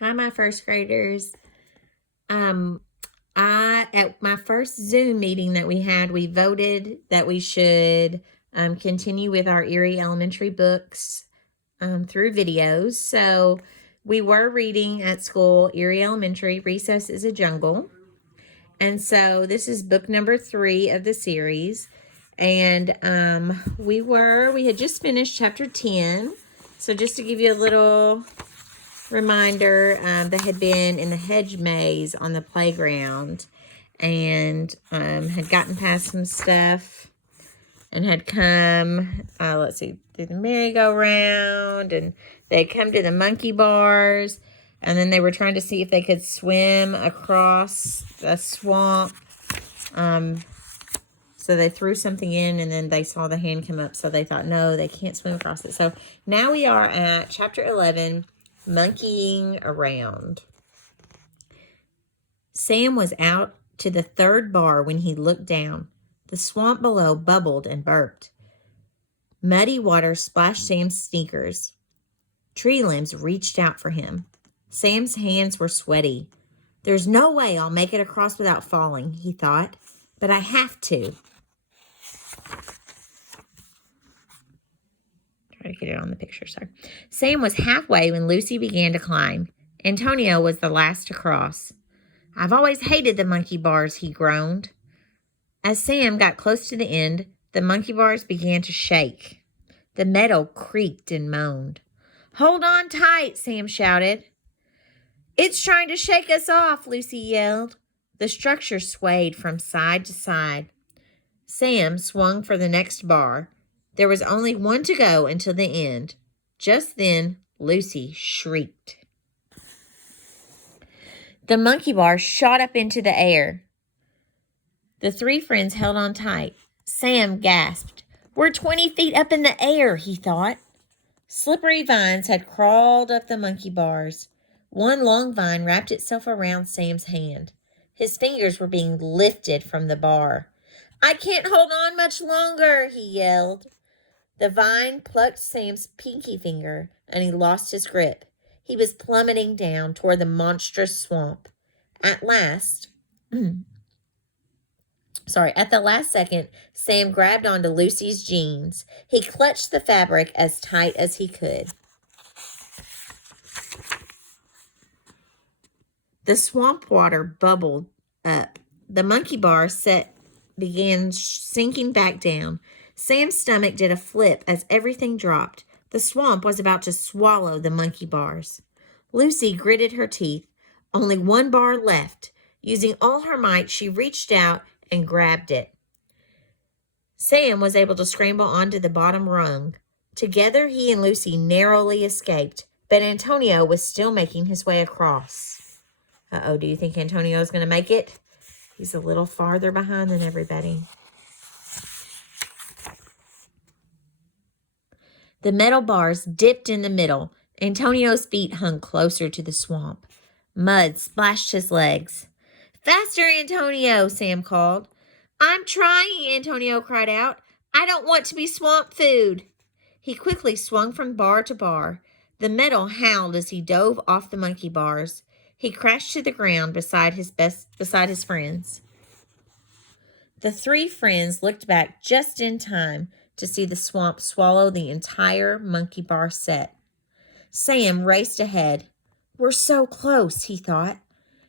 Hi, my first graders. At my first Zoom meeting that we had, we voted that we should continue with our Erie Elementary books through videos. So we were reading at school, Erie Elementary, Recess is a Jungle. And so this is book number 3 of the series. And we had just finished chapter 10. So just to give you a little reminder, they had been in the hedge maze on the playground and had gotten past some stuff and had come, through the merry-go-round, and they had come to the monkey bars, and then they were trying to see if they could swim across the swamp. So they threw something in, and then they saw the hand come up, so they thought, no, they can't swim across it. So now we are at chapter 11, Monkeying Around. Sam was out to the 3rd bar when he looked down. The swamp below bubbled and burped. Muddy water splashed Sam's sneakers. Tree limbs reached out for him. Sam's hands were sweaty. There's no way I'll make it across without falling, he thought, but I have to. Try to get it on the picture, sorry. Sam was halfway when Lucy began to climb. Antonio was the last to cross. I've always hated the monkey bars, he groaned. As Sam got close to the end, the monkey bars began to shake. The metal creaked and moaned. Hold on tight, Sam shouted. It's trying to shake us off, Lucy yelled. The structure swayed from side to side. Sam swung for the next bar. There was only one to go until the end. Just then, Lucy shrieked. The monkey bar shot up into the air. The 3 friends held on tight. Sam gasped. We're 20 feet up in the air, he thought. Slippery vines had crawled up the monkey bars. One long vine wrapped itself around Sam's hand. His fingers were being lifted from the bar. I can't hold on much longer, he yelled. The vine plucked Sam's pinky finger, and he lost his grip. He was plummeting down toward the monstrous swamp. At the last second, Sam grabbed onto Lucy's jeans. He clutched the fabric as tight as he could. The swamp water bubbled up. The monkey bar began sinking back down. Sam's stomach did a flip as everything dropped. The swamp was about to swallow the monkey bars. Lucy gritted her teeth. Only one bar left. Using all her might, she reached out and grabbed it. Sam was able to scramble onto the bottom rung. Together, he and Lucy narrowly escaped, but Antonio was still making his way across. Uh-oh, do you think Antonio is going to make it? He's a little farther behind than everybody. The metal bars dipped in the middle. Antonio's feet hung closer to the swamp. Mud splashed his legs. Faster, Antonio, Sam called. I'm trying, Antonio cried out. I don't want to be swamp food. He quickly swung from bar to bar. The metal howled as he dove off the monkey bars. He crashed to the ground beside his friends. The 3 friends looked back just in time to see the swamp swallow the entire monkey bar set. Sam raced ahead. We're so close, he thought.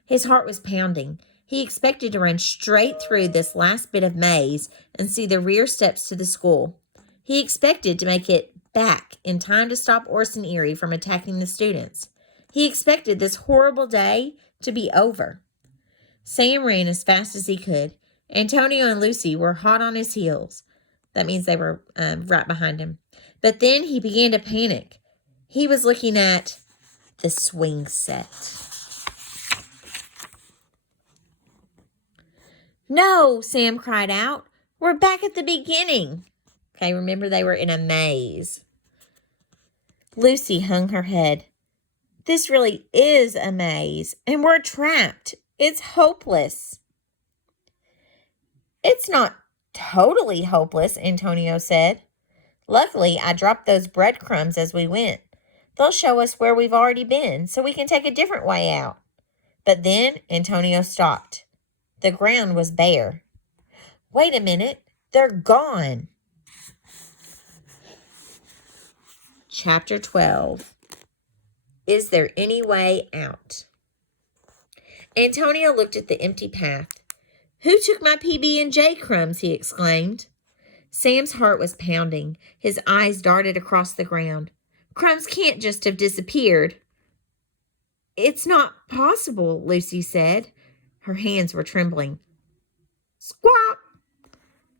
His heart was pounding. He expected to run straight through this last bit of maze and see the rear steps to the school. He expected to make it back in time to stop Orson Erie from attacking the students. He expected this horrible day to be over. Sam ran as fast as he could. Antonio and Lucy were hot on his heels. That means they were right behind him. But then he began to panic. He was looking at the swing set. No, Sam cried out. We're back at the beginning. Okay, remember they were in a maze. Lucy hung her head. This really is a maze, and we're trapped. It's hopeless. It's not totally hopeless, Antonio said. Luckily, I dropped those breadcrumbs as we went. They'll show us where we've already been so we can take a different way out. But then Antonio stopped. The ground was bare. Wait a minute. They're gone. Chapter 12. Is there any way out? Antonio looked at the empty path. Who took my PB&J crumbs? He exclaimed. Sam's heart was pounding. His eyes darted across the ground. Crumbs can't just have disappeared. It's not possible, Lucy said. Her hands were trembling. Squawk!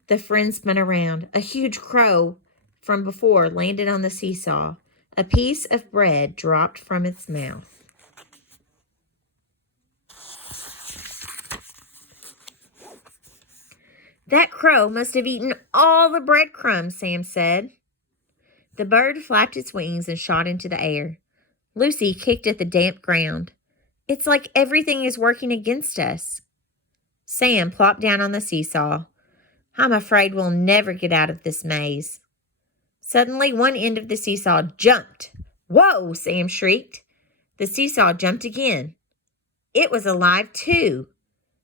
The friend spun around. A huge crow from before landed on the seesaw. A piece of bread dropped from its mouth. That crow must have eaten all the breadcrumbs, Sam said. The bird flapped its wings and shot into the air. Lucy kicked at the damp ground. It's like everything is working against us. Sam plopped down on the seesaw. I'm afraid we'll never get out of this maze. Suddenly, one end of the seesaw jumped. Whoa, Sam shrieked. The seesaw jumped again. It was alive, too.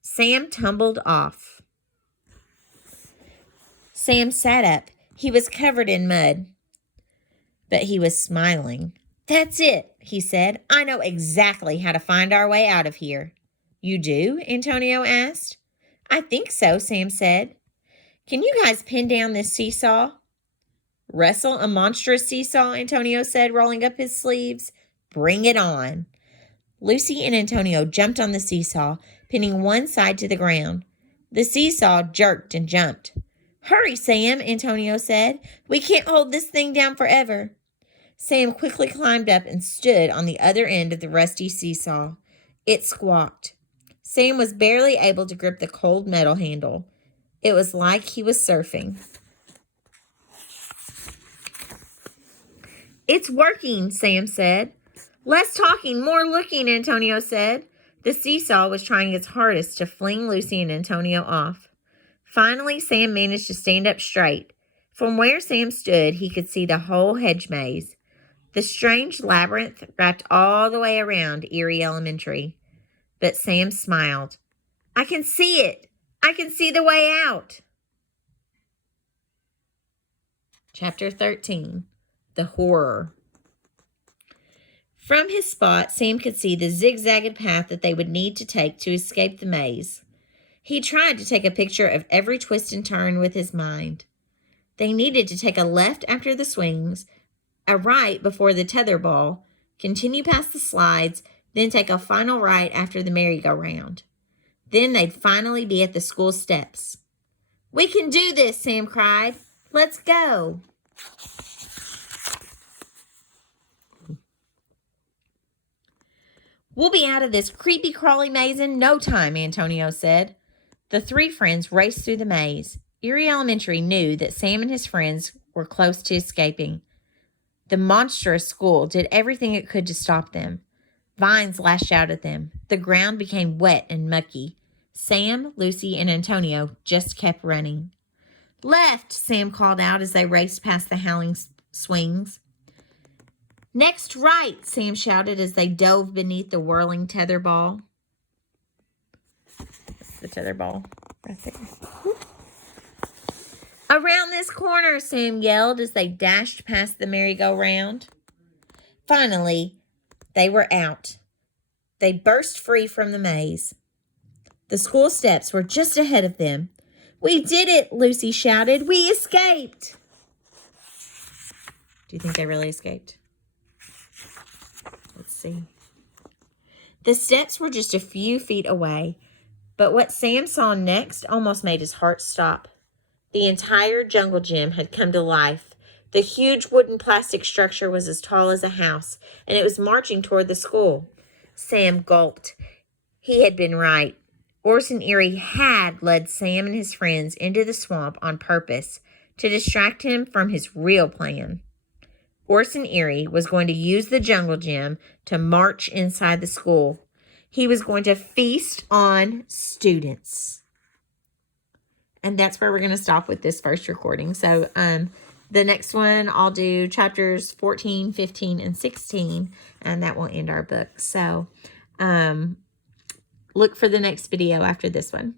Sam tumbled off. Sam sat up. He was covered in mud, but he was smiling. That's it, he said. I know exactly how to find our way out of here. You do? Antonio asked. I think so, Sam said. Can you guys pin down this seesaw? Wrestle a monstrous seesaw, Antonio said, rolling up his sleeves. Bring it on. Lucy and Antonio jumped on the seesaw, pinning one side to the ground. The seesaw jerked and jumped. Hurry, Sam, Antonio said. We can't hold this thing down forever. Sam quickly climbed up and stood on the other end of the rusty seesaw. It squawked. Sam was barely able to grip the cold metal handle. It was like he was surfing. It's working, Sam said. Less talking, more looking, Antonio said. The seesaw was trying its hardest to fling Lucy and Antonio off. Finally, Sam managed to stand up straight. From where Sam stood, he could see the whole hedge maze. The strange labyrinth wrapped all the way around Erie Elementary. But Sam smiled. I can see it. I can see the way out. Chapter 13. The Horror. From his spot, Sam could see the zigzagged path that they would need to take to escape the maze. He tried to take a picture of every twist and turn with his mind. They needed to take a left after the swings, a right before the tetherball, continue past the slides, then take a final right after the merry-go-round. Then they'd finally be at the school steps. We can do this, Sam cried. Let's go. We'll be out of this creepy crawly maze in no time, Antonio said. The three friends raced through the maze. Erie Elementary knew that Sam and his friends were close to escaping. The monstrous school did everything it could to stop them. Vines lashed out at them. The ground became wet and mucky. Sam, Lucy, and Antonio just kept running. Left, Sam called out as they raced past the howling swings. Next right, Sam shouted as they dove beneath the whirling tetherball. The tetherball right there. Around this corner, Sam yelled as they dashed past the merry-go-round. Finally, they were out. They burst free from the maze. The school steps were just ahead of them. We did it, Lucy shouted. We escaped. Do you think they really escaped? Let's see. The steps were just a few feet away. But what Sam saw next almost made his heart stop. The entire jungle gym had come to life. The huge wooden plastic structure was as tall as a house, and it was marching toward the school. Sam gulped. He had been right. Orson Erie had led Sam and his friends into the swamp on purpose to distract him from his real plan. Orson Erie was going to use the jungle gym to march inside the school. He was going to feast on students. And that's where we're going to stop with this first recording. So The next one, I'll do chapters 14, 15, and 16, and that will end our book. So look for the next video after this one.